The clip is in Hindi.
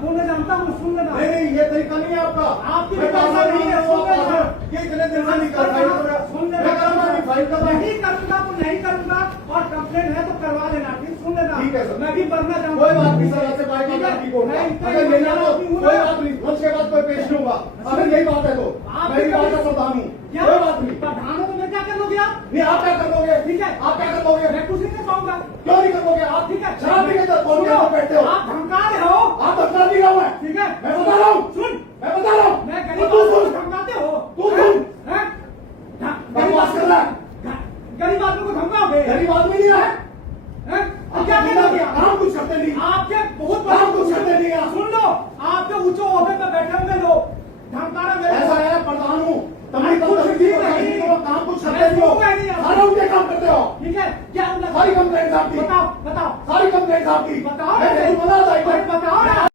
बोलना जानता हूँ, सुन लेना। नहीं नहीं, ये तरीका नहीं है आपका। आपकी मैं तरीका नहीं है, सुन लेना। ये इतने दिन से नहीं कर रहा हूं। सुन लेना। मैं करूंगा नहीं, फाइल कर रहा हूं। नहीं करूंगा तो नहीं करूंगा, और कंप्लेंट है तो करवा देना। ठीक, सुन लेना। ठीक है सर। मैं भी बढ़ना चाहूंगा। कोई बात नहीं सर, ऐसे बाइक ठीक है? आपकी को मैं इतना अगर लेना हो ईमानदार हूँ कोई ना। बात नहीं, उसके बाद कोई पेश लूंगा। अगर यही बात है तो आप मैं भी बात का प्रधान हूँ, क्या? कोई बात नहीं। प्रधान हो तो मैं क्या कर लोगे आप? नहीं, आप क्या कर लोगे? ठीक है। आप क्या कर लोगे? मैं कुछ नहीं कर पाऊंगा। क्यों नहीं कर लोगे आप? ठीक है। शराब पी के तो फोन के ऊपर बैठते हो। आप धमका रहे हो। आप धमका नहीं रहा हूं मैं। ठीक है। मैं बता रहा हूँ, सुन, मैं बता रहा हूँ। मैं तू गरीब तू आदमी को सुन, धमकाते हो। तू सुन। हैं? बकवास कर रहा है। गरीब आदमी को धमकाओगे? गरीब आदमी नहीं है। हैं? तो क्या करोगे आप? काम कुछ करते नहीं। आपके बहुत काम कुछ करते नहीं आप। सुन लो, आपके ऊंचे ओहदे पे बैठे हुए लोग धमकाना मेरे ऐसा को। है, प्रधान हूँ, अरे तभी कुछ भी नहीं। काम कुछ करते नहीं हो। मैं नहीं आता। सारे उनके काम करते हो। ठीक है, क्या उनका? सारी कंप्लेंट आपकी। बताओ बताओ सारी कंप्लेंट आपकी। बताओ। मैं जरूर बना था एक बार। अरे बताओ ना।